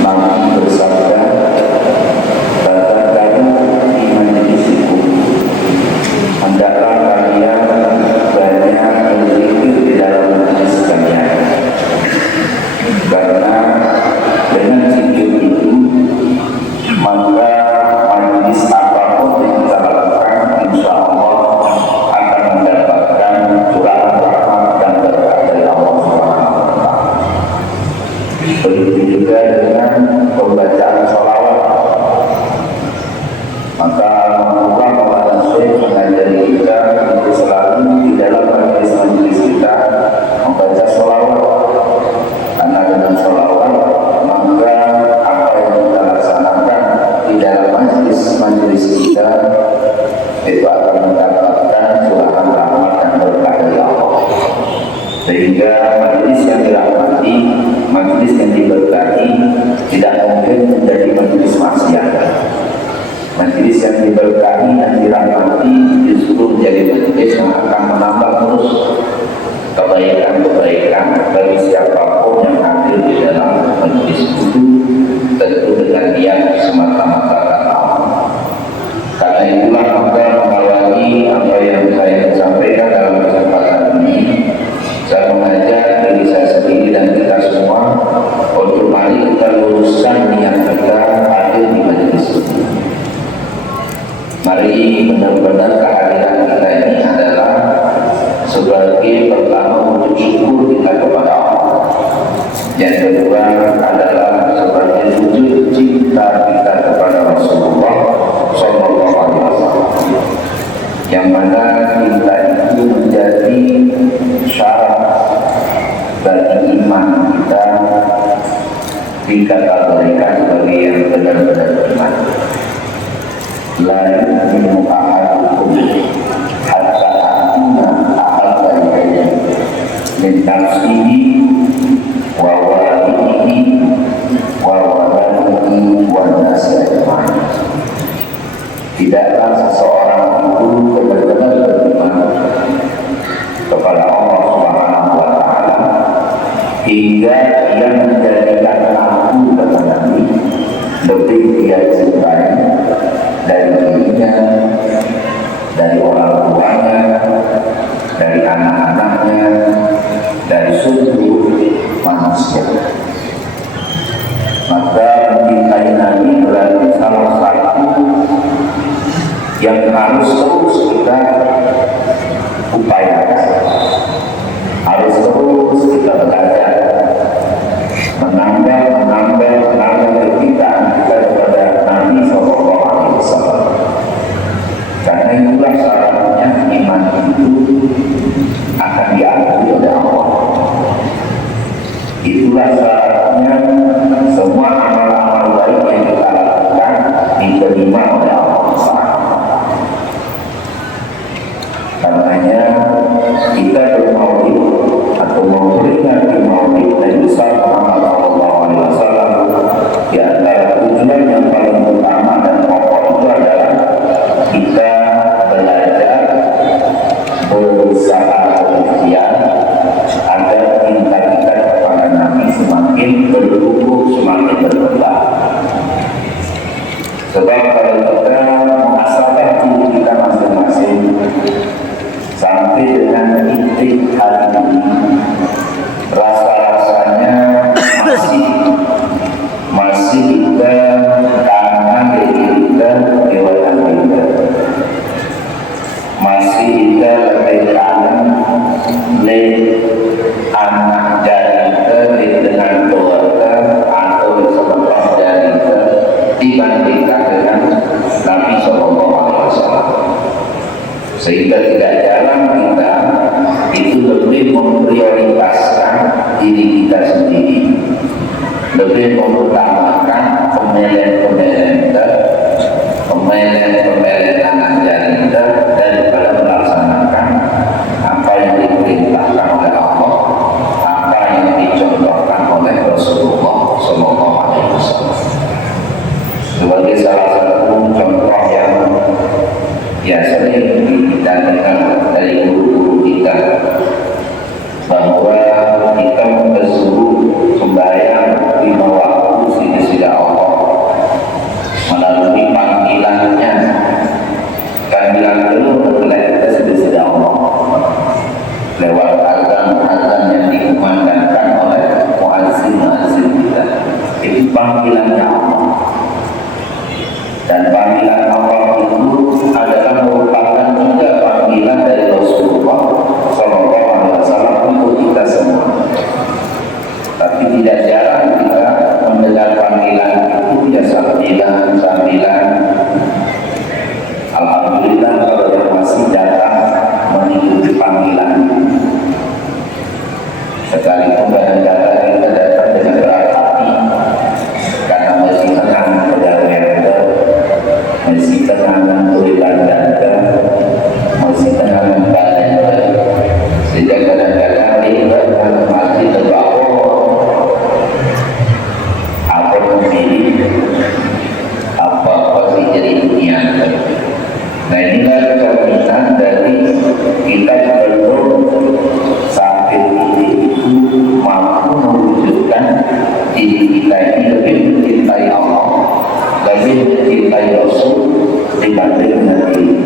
Nabi bersabda, "Tadakkaru di majlisikum." Hendaklah kalian banyak berzikir di dalam majlis kalian, karena dengan zikir itu maka majlis apapun yang kita lakukan insya Allah akan mendapatkan curahan rahmat dan berkah dari Allah Subhanahu wa Ta'ala. Begitu juga dengan pembacaan sholawat. Maka Allah kepada Syekh mengajari kita untuk selalu di dalam majlis-majlis kita membaca sholawat, karena dengan sholawat maka apa yang kita laksanakan di dalam majlis kita itu akan mendapatkan curahan rahmat dan berkah dari Allah. Sehingga majlis yang dirahmati, majlis yang diberkahi tidak mungkin menjadi majlis maksiat. Majlis yang diberkahi dan dirahmati justru menjadi majlis yang akan menambah terus kebaikan-kebaikan bagi siapapun yang hadir di dalam majlis itu, tentu dengan niat semata-mata karena Allah. Karena itulah maka mengawali apa yang saya sampaikan dalam kesempatan ini, saya mengajak diri saya sendiri dan kita semua untuk mari kita luruskan niat kita hadir di majlis ini. Mari benar-benar kehadiran kita ini adalah sebagai pertama untuk syukur kita kepada Allah. Yang kedua adalah sebagai wujud cinta kita kepada Rasulullah Sallallahu Alaihi Wasallam, yang mana cinta itu menjadi syarat bagi iman kita dikategorikan sebagai yang benar-benar iman. La yu'minu ahadukum hatta akuna ahabba ilayhi min nafsihi wa walidihi wa waladihi wa nasi ajma'in. Tidaklah seseorang itu benar-benar beriman kepada Allah Subhanahu wa Ta'ala hingga ia menjadikan aku dan Nabi lebih dia cintai dari dirinya, dari orang tuanya, dari anak-anaknya, dari seluruh manusia. Maka mencintai Nabi berarti salah satu yang harus terus kita upayakan, harus terus kita belajar menambah kecintaan kita kepada Nabi Sallallahu Alaihi Wasallam. Karena itulah syaratnya iman itu akan diakui oleh Allah. Itulah syaratnya semua amal-amal baik yang kita lakukan diterima oleh Allah. Karenanya kita bermaulid atau memperingati maulid Nabi Muhammad Sallallahu Alaihi Wasallam, di antara tujuan yang paling utama dan pokok itu adalah kita belajar berusaha berikhtiar agar cinta kita kepada Nabi semakin bertumbuh, semakin berkembang. Sebab kalau kita muhasabah diri kita masing-masing sampai dengan titik hari ini, rasa-rasanya masih kita kangen diri kita, dewasa kita, masih kita lebih kangen anak jari kita dengan keluarga atau sebelah jari kita dibandingkan dengan Nabi Sallallahu Alaihi Wasallam. Sehingga tidak jarang kita itu lebih memprioritaskan diri kita sendiri, lebih mengutamakan pemilihan kita, pemilihan anak jari kita daripada melaksanakan apa yang diperintahkan oleh Allah, apa yang dicontohkan oleh Rasulullah Sallallahu Alaihi Wasallam. Sebagai salah satu contoh yang sering kita dengar dari guru-guru kita, bahwa kita disuruh sembahyang di tidak jarang kita mendengar panggilan itu ya sambilan. Alhamdulillah kalau yang masih datang mengikuti panggilan. Sekalipun kadang-kadang kita datang dengan berat hati karena masih tenang pada masih tenang beribadah, masih tenang membaca, sehingga kadang-kadang kita masih terbawa apa memilih apa sih jadi dunia. Nah inilah cerminan dari kita belum sampai titik itu mampu mewujudkan diri kita ini lebih mencintai Allah, lebih mencintai Rasul dibanding dengan diri